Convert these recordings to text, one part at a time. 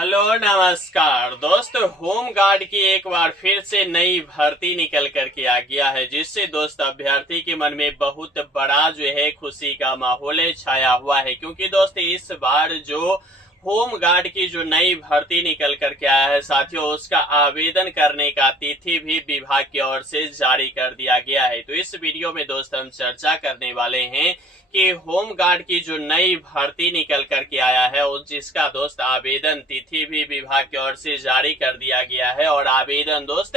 Hello नमस्कार दोस्तों, home guard की एक बार फिर से नई भर्ती निकल कर के आ गया है, जिससे दोस्त अभ्यर्थी के मन में बहुत बड़ा जो है खुशी का माहौल छाया हुआ है। क्योंकि दोस्त इस बार जो होम गार्ड की जो नई भर्ती निकल कर के आया है साथियों, उसका आवेदन करने का तिथि भी विभाग की ओर से जारी कर दिया गया है। तो इस वीडियो में दोस्त हम चर्चा करने वाले हैं कि होम गार्ड की जो नई भर्ती निकल कर के आया है और जिसका दोस्त आवेदन तिथि भी विभाग की ओर से जारी कर दिया गया है और आवेदन दोस्त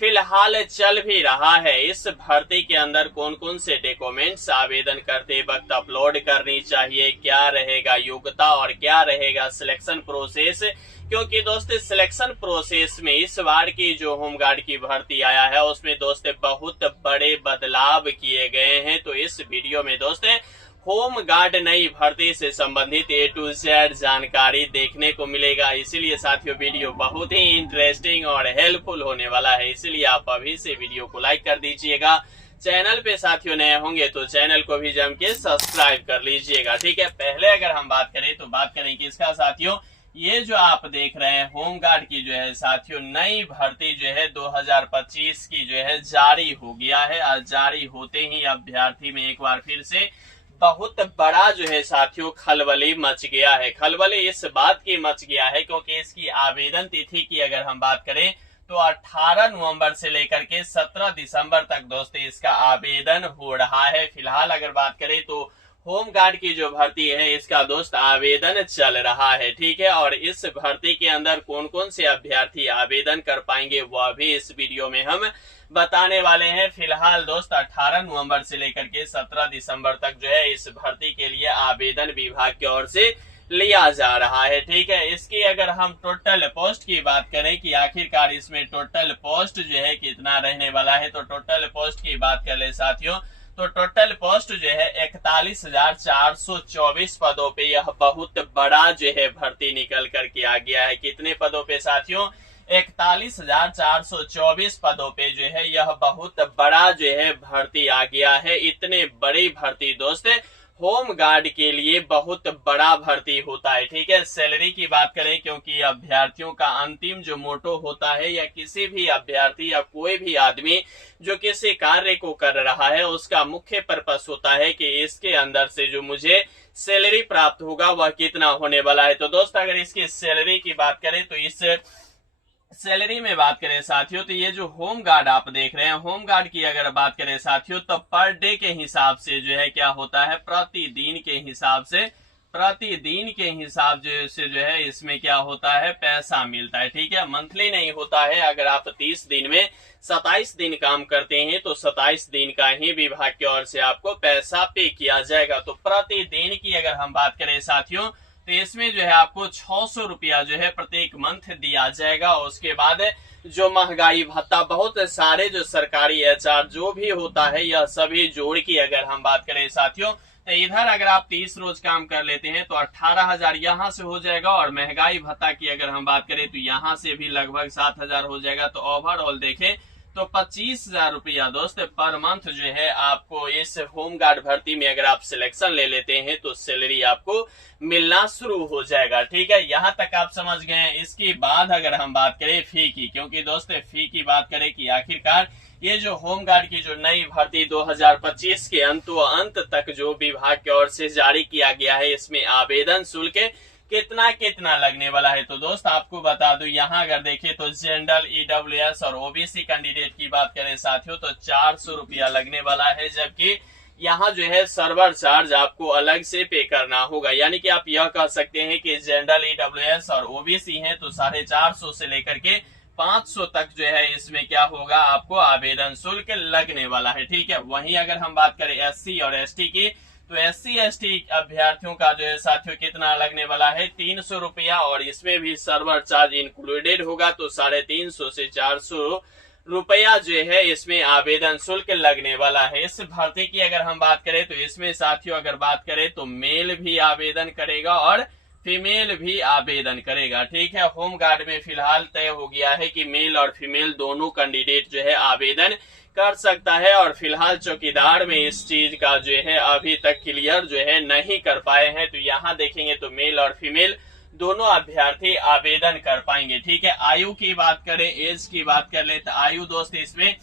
फिलहाल चल भी रहा है। इस भर्ती के अंदर कौन कौन से डॉक्यूमेंट्स आवेदन करते वक्त अपलोड करनी चाहिए, क्या रहेगा योग्यता और क्या रहेगा सिलेक्शन प्रोसेस। क्योंकि दोस्त सिलेक्शन प्रोसेस में इस बार की जो होमगार्ड की भर्ती आया है उसमें दोस्त बहुत बड़े बदलाव किए गए हैं। तो इस वीडियो में दोस्त होम गार्ड नई भर्ती से संबंधित A to Z जानकारी देखने को मिलेगा। इसीलिए साथियों वीडियो बहुत ही इंटरेस्टिंग और हेल्पफुल होने वाला है, इसीलिए आप अभी से वीडियो को लाइक कर दीजिएगा। चैनल पे साथियों नए होंगे तो चैनल को भी जम के सब्सक्राइब कर लीजिएगा। ठीक है, पहले अगर हम बात करें तो बात करें किसका साथियों, ये जो आप देख रहे हैं होम गार्ड की जो है साथियों नई भर्ती जो है 2025 की जो है जारी हो गया है। और जारी होते ही अभ्यर्थी में एक बार फिर से बहुत बड़ा जो है साथियों खलबली मच गया है। खलबली इस बात की मच गया है क्योंकि इसकी आवेदन तिथि की अगर हम बात करें तो 18 नवंबर से लेकर के 17 दिसंबर तक दोस्तों इसका आवेदन हो रहा है। फिलहाल अगर बात करें तो होम गार्ड की जो भर्ती है इसका दोस्त आवेदन चल रहा है। ठीक है, और इस भर्ती के अंदर कौन कौन से अभ्यर्थी आवेदन कर पाएंगे वह भी इस वीडियो में हम बताने वाले हैं। फिलहाल दोस्त 18 नवंबर से लेकर के 17 दिसंबर तक जो है इस भर्ती के लिए आवेदन विभाग की ओर से लिया जा रहा है। ठीक है, इसकी अगर हम टोटल पोस्ट की बात करें कि आखिरकार इसमें टोटल पोस्ट जो है कितना रहने वाला है, तो टोटल पोस्ट की बात कर ले साथियों तो टोटल पोस्ट जो है 41,424 पदों पे यह बहुत बड़ा जो है भर्ती निकल करके आ गया है। कितने पदों पे साथियों, 41,424 पदों पे जो है यह बहुत बड़ा जो है भर्ती आ गया है। इतने बड़ी भर्ती दोस्त होम गार्ड के लिए बहुत बड़ा भर्ती होता है। ठीक है, सैलरी की बात करें क्योंकि अभ्यर्थियों का अंतिम जो मोटो होता है या किसी भी अभ्यर्थी या कोई भी आदमी जो किसी कार्य को कर रहा है उसका मुख्य पर्पस होता है कि इसके अंदर से जो मुझे सैलरी प्राप्त होगा वह कितना होने वाला है। तो दोस्त अगर इसकी सैलरी की बात करें तो इस सैलरी में बात करें साथियों तो ये जो होम गार्ड आप देख रहे हैं, होम गार्ड की अगर बात करें साथियों तो पर डे के हिसाब से जो है क्या होता है, प्रतिदिन के हिसाब से जो है इसमें क्या होता है पैसा मिलता है। ठीक है, मंथली नहीं होता है। अगर आप 30 दिन में 27 दिन काम करते हैं तो 27 दिन का ही विभाग की ओर से आपको पैसा पे किया जाएगा। तो प्रतिदिन की अगर हम बात करें साथियों तो इसमें जो है आपको 600 रुपया जो है प्रत्येक मंथ दिया जाएगा। और उसके बाद जो महंगाई भत्ता, बहुत सारे जो सरकारी HR जो भी होता है यह सभी जोड़ की अगर हम बात करें साथियों तो इधर अगर आप 30 रोज काम कर लेते हैं तो 18,000 यहाँ से हो जाएगा। और महंगाई भत्ता की अगर हम बात करें तो यहाँ से भी लगभग 7,000 हो जाएगा। तो ओवरऑल देखें तो 25,000 रुपया दोस्त पर मंथ जो है आपको इस होम गार्ड भर्ती में अगर आप सिलेक्शन ले लेते हैं तो सैलरी आपको मिलना शुरू हो जाएगा। ठीक है, यहाँ तक आप समझ गए हैं। इसके बाद अगर हम बात करें फी की, क्योंकि दोस्त फी की बात करें कि आखिरकार ये जो होम गार्ड की जो नई भर्ती 2025 के अंत तक जो विभाग की ओर से जारी किया गया है इसमें आवेदन शुल्क कितना लगने वाला है। तो दोस्त आपको बता दूं, यहाँ अगर देखें तो जनरल EWS और OBC कैंडिडेट की बात करें साथियों तो 400 रुपया लगने वाला है। जबकि यहाँ जो है सर्वर चार्ज आपको अलग से पे करना होगा। यानी कि आप यह कह सकते हैं कि जनरल EWS और OBC हैं तो 450 से लेकर के 500 तक जो है इसमें क्या होगा आपको आवेदन शुल्क लगने वाला है। ठीक है, वहीं अगर हम बात करें SC और ST की तो SC ST अभ्यर्थियों का जो है साथियों कितना लगने वाला है 300 रुपया। और इसमें भी सर्वर चार्ज इंक्लूडेड होगा तो 350 से 400 रुपया जो है इसमें आवेदन शुल्क लगने वाला है। इस भर्ती की अगर हम बात करें तो इसमें साथियों अगर बात करें तो मेल भी आवेदन करेगा और फीमेल भी आवेदन करेगा। ठीक है, होम गार्ड में फिलहाल तय हो गया है कि मेल और फीमेल दोनों कैंडिडेट जो है आवेदन कर सकता है। और फिलहाल चौकीदार में इस चीज का जो है अभी तक क्लियर जो है नहीं कर पाए हैं। तो यहाँ देखेंगे तो मेल और फीमेल दोनों अभ्यर्थी आवेदन कर पाएंगे। ठीक है, आयु की बात करें, एज की बात कर ले तो आयु दोस्त इसमें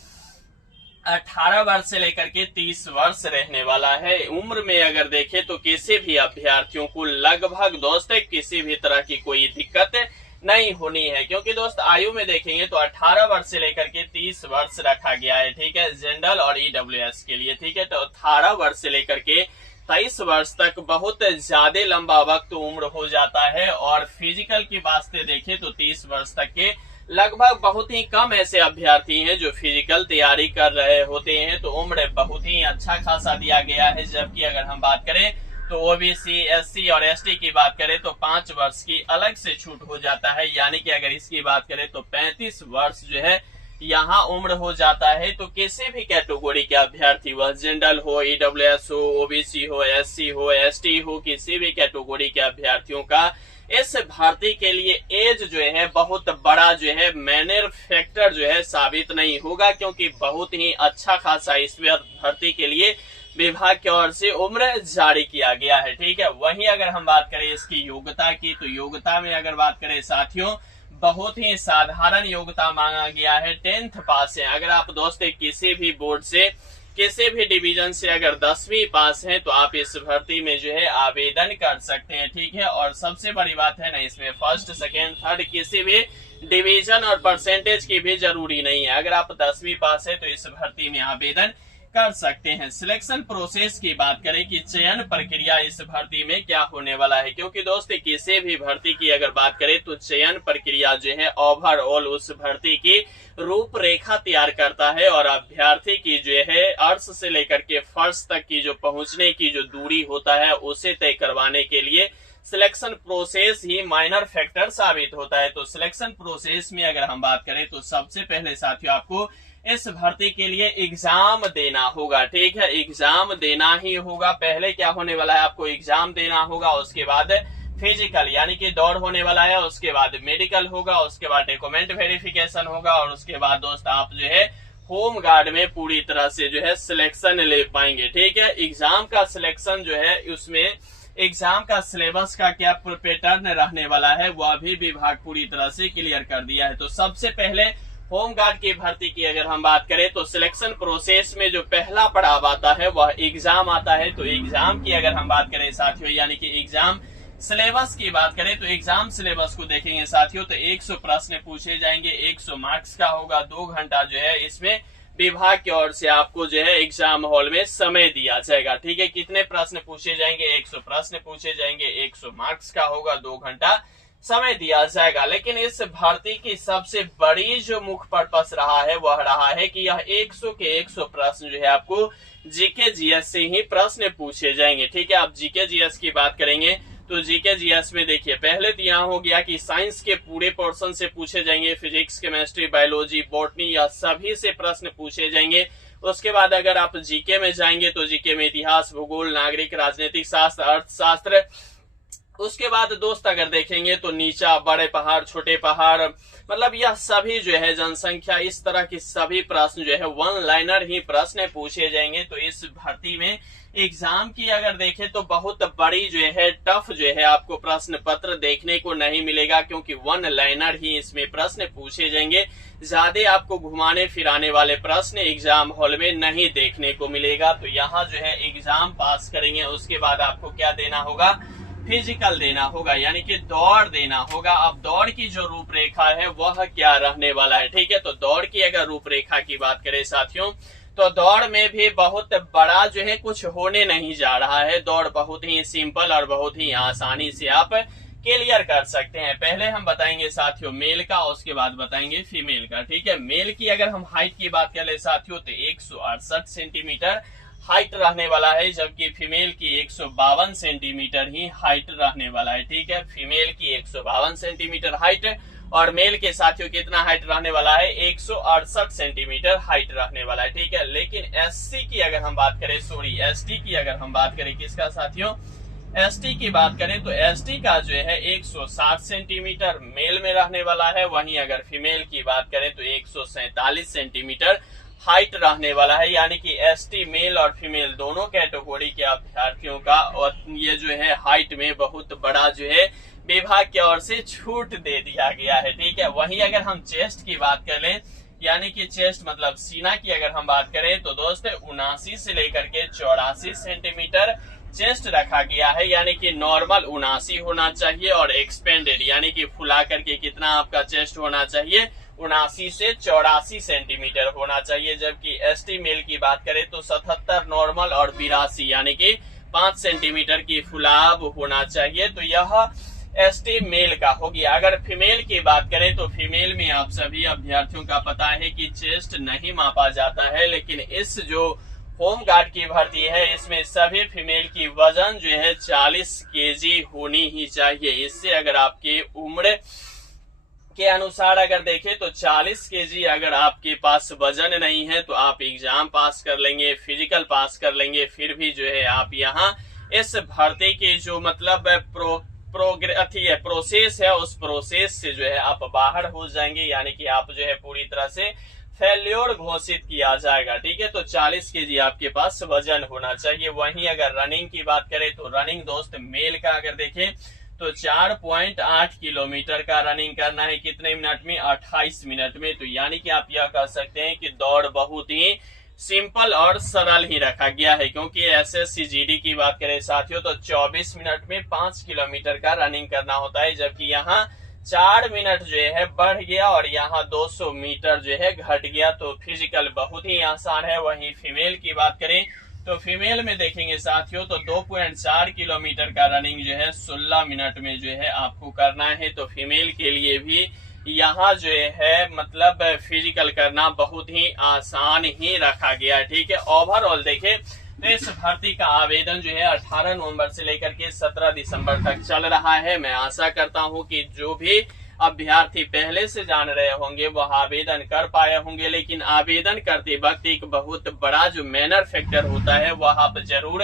18 वर्ष से लेकर के 30 वर्ष रहने वाला है। उम्र में अगर देखें तो किसी भी अभ्यर्थियों को लगभग दोस्त किसी भी तरह की कोई दिक्कत नहीं होनी है, क्योंकि दोस्त आयु में देखेंगे तो 18 वर्ष से लेकर के 30 वर्ष रखा गया है। ठीक है, जनरल और ईडब्ल्यूएस के लिए। ठीक है, तो 18 वर्ष से लेकर के 23 वर्ष तक बहुत ज्यादा लंबा वक्त उम्र हो जाता है। और फिजिकल की बात से देखें तो 30 वर्ष तक के लगभग बहुत ही कम ऐसे अभ्यर्थी हैं जो फिजिकल तैयारी कर रहे होते हैं, तो उम्र बहुत ही अच्छा खासा दिया गया है। जबकि अगर हम बात करें तो ओबीसी, एससी और एसटी की बात करें तो 5 वर्ष की अलग से छूट हो जाता है, यानी कि अगर इसकी बात करें तो 35 वर्ष जो है यहाँ उम्र हो जाता है। तो किसी भी कैटेगरी के अभ्यर्थी, वह जनरल हो, ईडब्ल्यूएस हो, ओबीसी हो, एससी हो, एसटी हो, किसी भी कैटेगरी के अभ्यर्थियों का इस भर्ती के लिए एज जो है बहुत बड़ा जो है मैनर फैक्टर जो है साबित नहीं होगा, क्योंकि बहुत ही अच्छा खासा इस भर्ती के लिए विभाग की ओर से उम्र जारी किया गया है। ठीक है, वहीं अगर हम बात करें इसकी योग्यता की, तो योग्यता में अगर बात करें साथियों बहुत ही साधारण योग्यता मांगा गया है, 10th पास है। अगर आप दोस्त किसी भी बोर्ड से, किसी भी डिवीजन से अगर 10वीं पास हैं तो आप इस भर्ती में जो है आवेदन कर सकते हैं। ठीक है, और सबसे बड़ी बात है ना, इसमें फर्स्ट, सेकेंड, थर्ड किसी भी डिवीजन और परसेंटेज की भी जरूरी नहीं है। अगर आप 10वीं पास है तो इस भर्ती में आवेदन कर सकते हैं। सिलेक्शन प्रोसेस की बात करें कि चयन प्रक्रिया इस भर्ती में क्या होने वाला है, क्योंकि दोस्त किसी भी भर्ती की अगर बात करें तो चयन प्रक्रिया जो है ओवरऑल उस भर्ती की रूपरेखा तैयार करता है, और अभ्यर्थी की जो है अर्श से लेकर के फर्श तक की जो पहुंचने की जो दूरी होता है उसे तय करवाने के लिए सिलेक्शन प्रोसेस ही माइनर फैक्टर साबित होता है। तो सिलेक्शन प्रोसेस में अगर हम बात करें तो सबसे पहले साथियों आपको इस भर्ती के लिए एग्जाम देना होगा। ठीक है, एग्जाम देना ही होगा। पहले क्या होने वाला है, आपको एग्जाम देना होगा, उसके बाद फिजिकल यानी कि दौड़ होने वाला है, उसके बाद मेडिकल होगा, उसके बाद डॉक्यूमेंट वेरिफिकेशन होगा, और उसके बाद दोस्त आप जो है होम गार्ड में पूरी तरह से जो है सिलेक्शन ले पाएंगे। ठीक है, एग्जाम का सिलेक्शन जो है उसमें एग्जाम का सिलेबस का क्या पैटर्न रहने वाला है वह भी विभाग पूरी तरह से क्लियर कर दिया है। तो सबसे पहले होम गार्ड की भर्ती की अगर हम बात करें तो सिलेक्शन प्रोसेस में जो पहला पड़ाव आता है वह एग्जाम आता है। तो एग्जाम की अगर हम बात करें साथियों, यानी कि एग्जाम सिलेबस की बात करें तो एग्जाम सिलेबस को देखेंगे साथियों तो 100 प्रश्न पूछे जाएंगे, 100 मार्क्स का होगा, 2 घंटा जो है इसमें विभाग की ओर से आपको जो है एग्जाम हॉल में समय दिया जाएगा। ठीक है, कितने प्रश्न पूछे जाएंगे, 100 प्रश्न पूछे जाएंगे, 100 मार्क्स का होगा, 2 घंटा समय दिया जाएगा। लेकिन इस भर्ती की सबसे बड़ी जो मुख्य पर्पस रहा है वह रहा है कि यह 100 के 100 प्रश्न जो है आपको जीके जीएस से ही प्रश्न पूछे जाएंगे। ठीक है, आप जीके जीएस की बात करेंगे तो जीके जीएस में देखिए पहले तो यहाँ हो गया कि साइंस के पूरे पोर्शन से पूछे जाएंगे, फिजिक्स, केमिस्ट्री, बायोलॉजी, बॉटनी या सभी से प्रश्न पूछे जाएंगे। उसके बाद अगर आप जीके में जाएंगे तो जीके में इतिहास, भूगोल, नागरिक, राजनीतिक शास्त्र, अर्थशास्त्र। उसके बाद दोस्त अगर देखेंगे तो नीचा, बड़े पहाड़, छोटे पहाड़, मतलब यह सभी जो है जनसंख्या, इस तरह की सभी प्रश्न जो है 1 लाइनर ही प्रश्न पूछे जाएंगे। तो इस भर्ती में एग्जाम की अगर देखें तो बहुत बड़ी जो है टफ जो है आपको प्रश्न पत्र देखने को नहीं मिलेगा, क्योंकि 1 लाइनर ही इसमें प्रश्न पूछे जाएंगे। ज्यादा आपको घुमाने फिराने वाले प्रश्न एग्जाम हॉल में नहीं देखने को मिलेगा। तो यहाँ जो है एग्जाम पास करेंगे, उसके बाद आपको क्या देना होगा, फिजिकल देना होगा, यानी कि दौड़ देना होगा। अब दौड़ की जो रूपरेखा है वह क्या रहने वाला है। ठीक है, तो दौड़ की अगर रूपरेखा की बात करें साथियों तो दौड़ में भी बहुत बड़ा जो है कुछ होने नहीं जा रहा है। दौड़ बहुत ही सिंपल और बहुत ही आसानी से आप क्लियर कर सकते हैं। पहले हम बताएंगे साथियों मेल का, उसके बाद बताएंगे फीमेल का। ठीक है, मेल की अगर हम हाइट की बात करें साथियों तो 168 सेंटीमीटर हाइट रहने वाला है, जबकि फीमेल की 152 सेंटीमीटर ही हाइट रहने वाला है। ठीक है, फीमेल की 152 सेंटीमीटर हाइट और मेल के साथियों कितना हाइट रहने वाला है, 168 सेंटीमीटर हाइट रहने वाला है। ठीक है, लेकिन एससी की अगर हम बात करें, सॉरी एसटी की अगर हम बात करें, किसका साथियों, एसटी की बात करें तो एसटी का जो है 160 सेंटीमीटर मेल में रहने वाला है। वहीं अगर फीमेल की बात करें तो 147 सेंटीमीटर हाइट रहने वाला है। यानी कि एसटी मेल और फीमेल दोनों कैटेगरी के अभ्यर्थियों का और ये जो है हाइट में बहुत बड़ा जो है विभाग की ओर से छूट दे दिया गया है। ठीक है, वहीं अगर हम चेस्ट की बात कर लें, यानी कि चेस्ट मतलब सीना की अगर हम बात करें तो दोस्त 79 से लेकर के 84 सेंटीमीटर चेस्ट रखा गया है, यानी कि नॉर्मल 79 होना चाहिए और एक्सपेंडेड यानी कि फुला करके कितना आपका चेस्ट होना चाहिए, 79 से 84 सेंटीमीटर होना चाहिए। जबकि एसटी मेल की बात करें तो 77 नॉर्मल और 82 यानी कि 5 सेंटीमीटर की फुलाव होना चाहिए। तो यह एसटी मेल का हो गया। अगर फीमेल की बात करें तो फीमेल में आप सभी अभ्यर्थियों का पता है कि चेस्ट नहीं मापा जाता है, लेकिन इस जो होम गार्ड की भर्ती है इसमें सभी फीमेल की वजन जो है 40 केजी होनी ही चाहिए। इससे अगर आपकी उम्र के अनुसार अगर देखें तो 40 केजी अगर आपके पास वजन नहीं है तो आप एग्जाम पास कर लेंगे, फिजिकल पास कर लेंगे, फिर भी जो है आप यहाँ इस भर्ती की जो मतलब प्रोसेस है उस प्रोसेस से जो है आप बाहर हो जाएंगे, यानी कि आप जो है पूरी तरह से फेल्योर घोषित किया जाएगा। ठीक है, तो 40 केजी आपके पास वजन होना चाहिए। वहीं अगर रनिंग की बात करें तो रनिंग दोस्त मेल का अगर देखें तो 4.8 किलोमीटर का रनिंग करना है, कितने मिनट में, 28 मिनट में। तो यानी कि आप यह कह सकते हैं कि दौड़ बहुत ही सिंपल और सरल ही रखा गया है, क्योंकि एसएससी जीडी की बात करें साथियों तो 24 मिनट में 5 किलोमीटर का रनिंग करना होता है, जबकि यहाँ 4 मिनट जो है बढ़ गया और यहाँ 200 मीटर जो है घट गया। तो फिजिकल बहुत ही आसान है। वहीं फीमेल की बात करें तो फीमेल में देखेंगे साथियों तो 2.4 किलोमीटर का रनिंग जो है 16 मिनट में जो है आपको करना है। तो फीमेल के लिए भी यहाँ जो है मतलब फिजिकल करना बहुत ही आसान ही रखा गया है। ठीक है, ओवरऑल देखें तो इस भर्ती का आवेदन जो है 18 नवंबर से लेकर के 17 दिसंबर तक चल रहा है। मैं आशा करता हूं कि जो भी अभ्यर्थी पहले से जान रहे होंगे वह आवेदन कर पाए होंगे, लेकिन आवेदन करते वक्त एक बहुत बड़ा जो मैनर फैक्टर होता है वह आप जरूर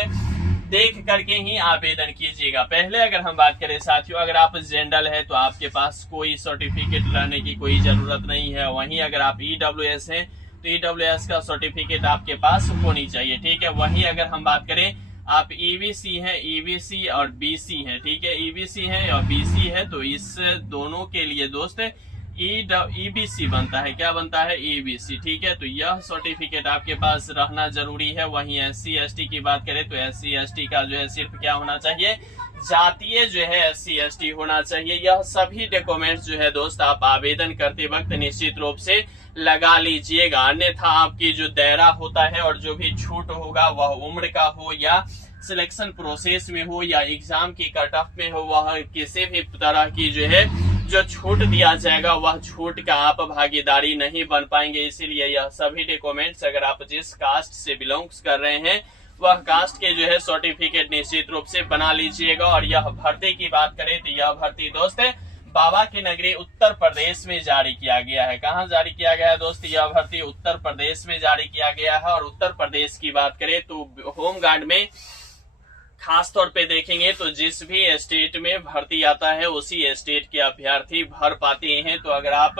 देख करके ही आवेदन कीजिएगा। पहले अगर हम बात करें साथियों, अगर आप जनरल है तो आपके पास कोई सर्टिफिकेट लाने की कोई जरूरत नहीं है। वहीं अगर आप ईडब्ल्यूएस है तो ईडब्ल्यूएस का सर्टिफिकेट आपके पास होनी चाहिए। ठीक है, वहीं अगर हम बात करें आप ईबीसी है, ईबीसी और बीसी है। ठीक है, ईबीसी है और बीसी है तो इस दोनों के लिए दोस्त ईबीसी बनता है, क्या बनता है, ईबीसी। ठीक है, तो यह सर्टिफिकेट आपके पास रहना जरूरी है। वहीं एससी एसटी की बात करें तो एससी एसटी का जो है सिर्फ क्या होना चाहिए, जातीय जो है एससी एसटी होना चाहिए। यह सभी डॉक्यूमेंट्स जो है दोस्त आप आवेदन करते वक्त निश्चित रूप से लगा लीजिएगा, अन्यथा आपकी जो दायरा होता है और जो भी छूट होगा वह उम्र का हो या सिलेक्शन प्रोसेस में हो या एग्जाम की कट ऑफ में हो, वह किसी भी तरह की जो है जो छूट दिया जाएगा वह छूट का आप भागीदारी नहीं बन पाएंगे। इसीलिए यह सभी डॉक्यूमेंट्स अगर आप जिस कास्ट से बिलोंग्स कर रहे हैं वह कास्ट के जो है सर्टिफिकेट निश्चित रूप से बना लीजिएगा। और यह भर्ती की बात करें तो यह भर्ती दोस्त बाबा की नगरी उत्तर प्रदेश में जारी किया गया है। कहाँ जारी किया गया है दोस्त, यह भर्ती उत्तर प्रदेश में जारी किया गया है। और उत्तर प्रदेश की बात करें तो होम गार्ड में खास तौर पे देखेंगे तो जिस भी स्टेट में भर्ती आता है उसी स्टेट के अभ्यर्थी भर पाते हैं। तो अगर आप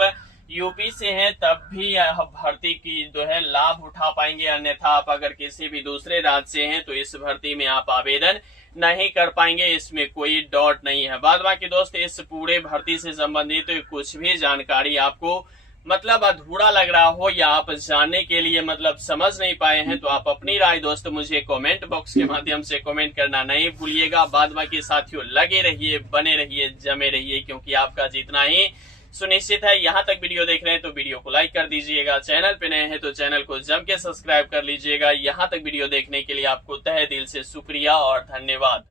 यूपी से हैं तब भी यह भर्ती की जो है लाभ उठा पाएंगे, अन्यथा आप अगर किसी भी दूसरे राज्य से हैं तो इस भर्ती में आप आवेदन नहीं कर पाएंगे, इसमें कोई डाउट नहीं है। बाद बाकी दोस्त इस पूरे भर्ती से संबंधित तो कुछ भी जानकारी आपको मतलब अधूरा लग रहा हो या आप जानने के लिए मतलब समझ नहीं पाए हैं तो आप अपनी राय दोस्त मुझे कमेंट बॉक्स के माध्यम से कमेंट करना नहीं भूलिएगा। बाद बाकी साथियों लगे रहिए, बने रहिए, जमे रहिए, क्योंकि आपका जितना ही सुनिश्चित है। यहाँ तक वीडियो देख रहे हैं तो वीडियो को लाइक कर दीजिएगा, चैनल पे नए हैं तो चैनल को जम के सब्सक्राइब कर लीजिएगा। यहाँ तक वीडियो देखने के लिए आपको तहे दिल से शुक्रिया और धन्यवाद।